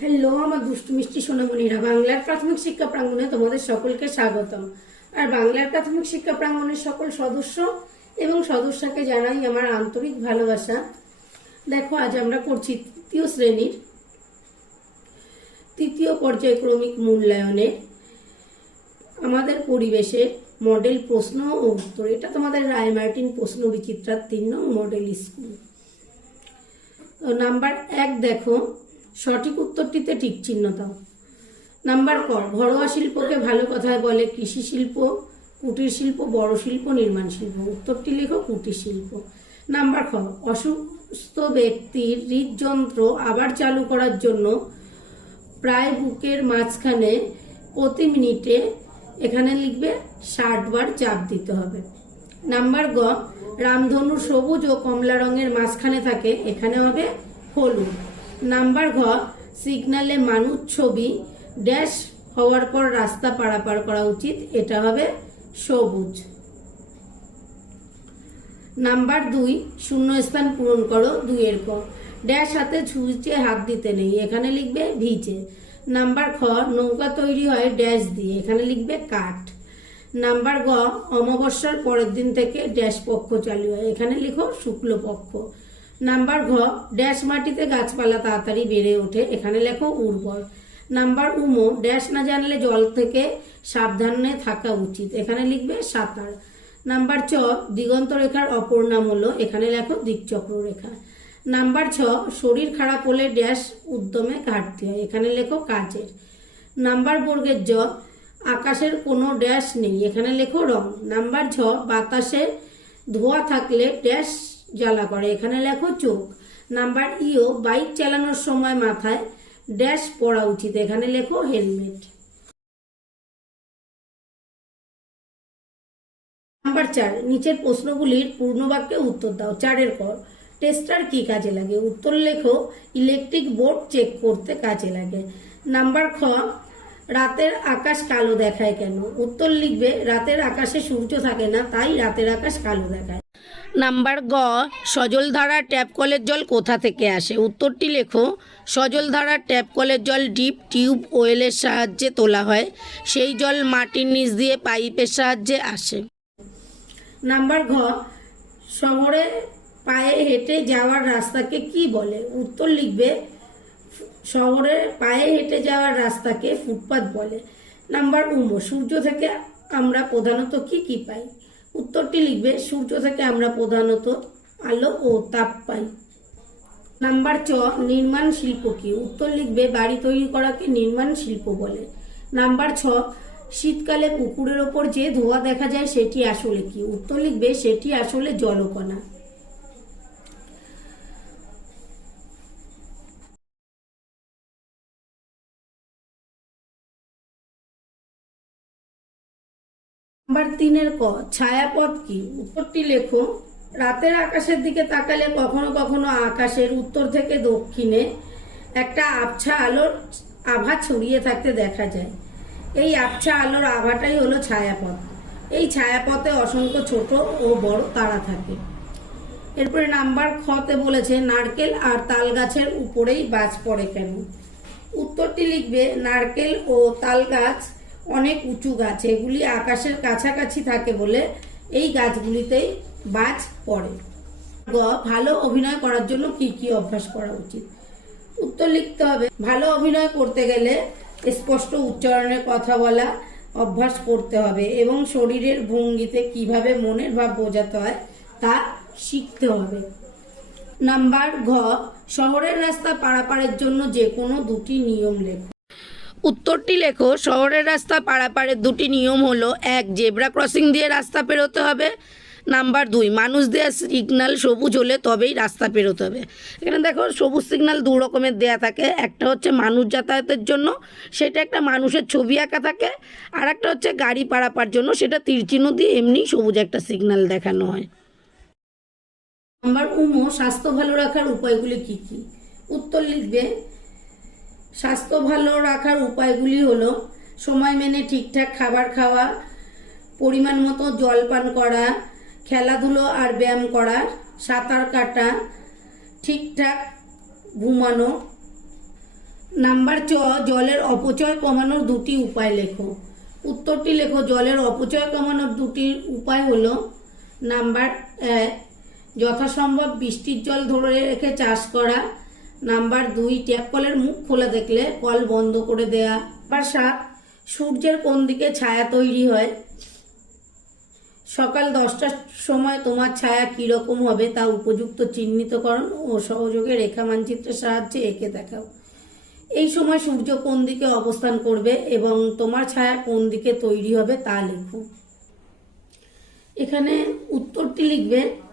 Hello, আমার দুষ্টু মিষ্টি সোনামণিরা। বাংলার প্রাথমিক শিক্ষা প্রাঙ্গণে তোমাদের সকলকে স্বাগতম। আর বাংলার প্রাথমিক শিক্ষা প্রাঙ্গণের সকল সদস্য এবং সদস্যকে জানাই আমার আন্তরিক ভালোবাসা। দেখো, আজ আমরা করছি তৃতীয় শ্রেণির তৃতীয় পর্যায়ক্রমিক মূল্যায়নে আমাদের পরিবেশের মডেল প্রশ্ন ও উত্তর। এটা তোমাদের রায় মার্টিন প্রশ্ন বিচিত্রার তিন নং মডেল স্কুল। নাম্বার এক দেখো সঠিক উত্তরটিতে ঠিক চিহ্ন দাও নাম্বার ক, ঘরোয়া শিল্পকে ভালো কথায় বলে কৃষি শিল্প, কুটির শিল্প, বড় শিল্প, নির্মাণ শিল্প। উত্তরটি লেখো কুটির শিল্প। নাম্বার খ, অসুস্থ ব্যক্তির হৃদযন্ত্র আবার চালু করার জন্য প্রায় বুকের মাঝখানে প্রতি মিনিটে এখানে লিখবে ষাট বার চাপ দিতে হবে। নাম্বার গ, রামধনু সবুজ ও কমলা রঙের মাঝখানে থাকে, এখানে হবে হলুদ। নাম্বার ঘ সিগনালে মানুষ ছবি ড্যাশ হওয়ার পর রাস্তা পারাপার করা উচিত, এটা হবে সবুজ। নাম্বার দুই শূন্য স্থান পূরণ করো, দুইয়ের ক ড্যাশ হাতে ছুঁচে হাত দিতে নেই, এখানে লিখবে ভিজে। নাম্বার খ, নৌকা তৈরি হয় ড্যাশ দিয়ে, এখানে লিখবে কাঠ। নাম্বার গ, অমাবস্যার পরের দিন থেকে ড্যাশ পক্ষ চালু হয়, এখানে লিখো শুক্লপক্ষ। নাম্বার ঘ, ড্যাশ মাটিতে গাছপালা তাড়াতাড়ি বেড়ে ওঠে, এখানে লেখো উর্বর। নাম্বার উমো, ড্যাশ না জানলে জল থেকে সাবধানে থাকা উচিত, এখানে লিখবে সাঁতার। নাম্বার চ দিগন্ত রেখার অপর নাম হলো এখানে লেখো দিকচক্র রেখা। নাম্বার ছ, শরীর খারাপ হলে ড্যাশ উদ্যমে ঘাটতি হয়, এখানে লেখো কাজের। নাম্বার বর্গের জ, আকাশের কোনো ড্যাশ নেই, এখানে লেখো রং। নাম্বার ছ বাতাসে ধোয়া থাকলে ড্যাশ জ্বালা করে। এখানে লেখো, চোখ। নাম্বার ইও, বাইক চালানোর সময় মাথায় ড্যাশ পরা উচিত। এখানে লেখো, হেলমেট। নাম্বার চার, নিচের প্রশ্নগুলির পূর্ণবাক্যে উত্তর দাও। চারের পর, টেস্টার কি কাজে লাগে? উত্তর লেখো, ইলেকট্রিক বোর্ড চেক করতে কাজে লাগে। নাম্বার খ, রাতের আকাশ কালো দেখায় কেন? উত্তর লিখবে, রাতের আকাশে সূর্য থাকে না, তাই রাতের আকাশ কালো দেখায়। নাম্বার গ, সজলধারা ট্যাপ কলের জল কোথা থেকে আসে? উত্তরটি লেখো সজলধারার ট্যাপ কলের জল ডিপ টিউব ওয়েলের সাহায্যে তোলা হয়, সেই জল মাটির নিচ দিয়ে পাইপের সাহায্যে আসে। নাম্বার ঘ, শহরে পায়ে হেঁটে যাওয়ার রাস্তাকে কি বলে? উত্তর লিখবে, শহরে পায়ে হেঁটে যাওয়ার রাস্তাকে ফুটপাত বলে। নাম্বার উমো, সূর্য থেকে আমরা প্রধানত কি কি পাই? উত্তরটি লিখবে, সূর্য থেকে আমরা প্রধানত আলো ও তাপ পাই। নাম্বার চ নির্মাণ শিল্প কি? উত্তর লিখবে, বাড়ি তৈরি করাকে নির্মাণ শিল্প বলে। নাম্বার ছ, শীতকালে পুকুরের ওপর যে ধোয়া দেখা যায় সেটি আসলে কি? উত্তর লিখবে, সেটি আসলে জলকণা। নাম্বার তিনের ক, ছায়াপথ কি? উত্তরটি লেখো। রাতের আকাশের দিকে তাকালে কখনো কখনো আকাশের উত্তর থেকে দক্ষিণে একটা আবছা আলোর আভা ছড়িয়ে থাকতে দেখা যায়। এই আবছা আলোর আভাটাই হলো ছায়াপথ। এই ছায়াপথে অসংখ্য ছোট ও বড় তারা থাকে। এরপরে নাম্বার খতে বলেছে, নারকেল আর তাল গাছের উপরেই বাজ পড়ে কেন? উত্তরটি লিখবে, নারকেল ও তাল গাছ অনেক উঁচু গাছ, এগুলি আকাশের কাছাকাছি থাকে বলে এই গাছগুলিতেই বাজ পড়ে। গ, ভালো অভিনয় করার জন্য কি কি অভ্যাস করা উচিত? উত্তর লিখতে হবে, ভালো অভিনয় করতে গেলে স্পষ্ট উচ্চারণে কথা বলা অভ্যাস করতে হবে এবং শরীরের ভঙ্গিতে কীভাবে মনের ভাব বোঝাতে হয় তা শিখতে হবে। নাম্বার ঘ, শহরের রাস্তা পারাপারের জন্য যে কোনো দুটি নিয়ম লেখো। উত্তরটি লেখো, শহরের রাস্তা পারাপারের দুটি নিয়ম হলো, এক, জেব্রা ক্রসিং দিয়ে রাস্তা পেরোতে হবে। নাম্বার দুই, মানুষ দেওয়া সিগন্যাল সবুজ হলে তবেই রাস্তা পেরোতে হবে। এখানে দেখো, সবুজ সিগনাল দু রকমের দেয়া থাকে। একটা হচ্ছে মানুষ যাতায়াতের জন্য, সেটা একটা মানুষের ছবি আঁকা থাকে। আর একটা হচ্ছে গাড়ি পারাপার জন্য, সেটা তীরচিহ্ন দিয়ে এমনি সবুজ একটা সিগন্যাল দেখানো হয়। নাম্বার উমো স্বাস্থ্য ভালো রাখার উপায়গুলি কি কি? উত্তর লিখবে স্বাস্থ্য ভালো রাখার উপায়গুলি হলো সময় মেনে ঠিকঠাক খাবার খাওয়া, পরিমাণ মতো জল পান করা, খেলাধুলো আর ব্যায়াম করা, সাঁতার কাটা, ঠিকঠাক ঘুমানো। নাম্বার চ জলের অপচয় কমানোর দুটি উপায় লেখো। উত্তরটি লেখো, জলের অপচয় কমানোর দুটি উপায় হলো, নাম্বার এক, যথাসম্ভব বৃষ্টির জল ধরে রেখে চাষ করা নাম্বার দুই, ট্যাপ কলের মুখ খোলা দেখলে কল বন্ধ করে দেয়া। নাম্বার সাত, সূর্যের কোন দিকে ছায়া তৈরি হয়? সকাল দশটার সময় তোমার ছায়া কীরকম হবে তা উপযুক্ত চিহ্নিতকরণ ও সহযোগে রেখা মানচিত্রের সাহায্যে এঁকে দেখাও। এই সময় সূর্য কোন দিকে অবস্থান করবে এবং তোমার ছায়া কোন দিকে তৈরি হবে তা লেখো। এখানে উত্তরটি লিখবে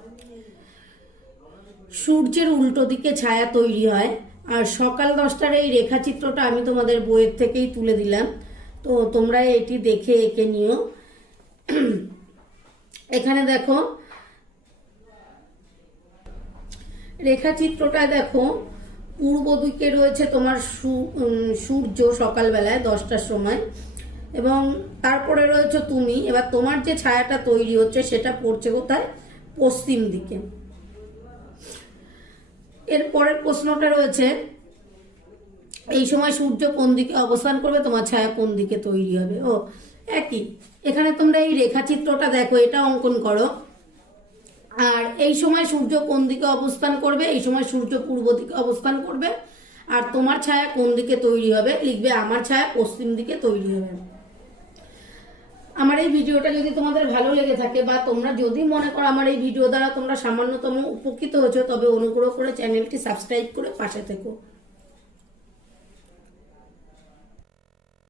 সূর্যের উল্টো দিকে ছায়া তৈরি হয়। আর সকাল দশটার এই রেখাচিত্রটা আমি তোমাদের বইয়ের থেকেই তুলে দিলাম। তো তোমরা এটি দেখে এঁকে নিও। এখানে দেখো, রেখাচিত্রটা দেখো, পূর্ব দিকে রয়েছে তোমার সূর্য সকালবেলায় দশটার সময়। এবং তারপরে রয়েছে তুমি। এবার তোমার যে ছায়াটা তৈরি হচ্ছে সেটা পড়ছে কোথায়? পশ্চিম দিকে। এর পরের প্রশ্নটা রয়েছে, এই সময় সূর্য কোন দিকে অবস্থান করবে? তোমার ছায়া কোন দিকে তৈরি হবে? ও, একই। এখানে তোমরা এই রেখাচিত্রটা দেখো, এটা অঙ্কন করো। আর এই সময় সূর্য কোন দিকে অবস্থান করবে? এই সময় সূর্য পূর্ব দিকে অবস্থান করবে। আর তোমার ছায়া কোন দিকে তৈরি হবে? লিখবে, আমার ছায়া পশ্চিম দিকে তৈরি হবে। আমার এই ভিডিওটা যদি তোমাদের ভালো লেগে থাকে বা তোমরা যদি মনে করো আমার এই ভিডিও দ্বারা তোমরা সামান্যতম উপকৃত হয়েছো, তবে অনুগ্রহ করে চ্যানেলটি সাবস্ক্রাইব করে পাশে থেকো।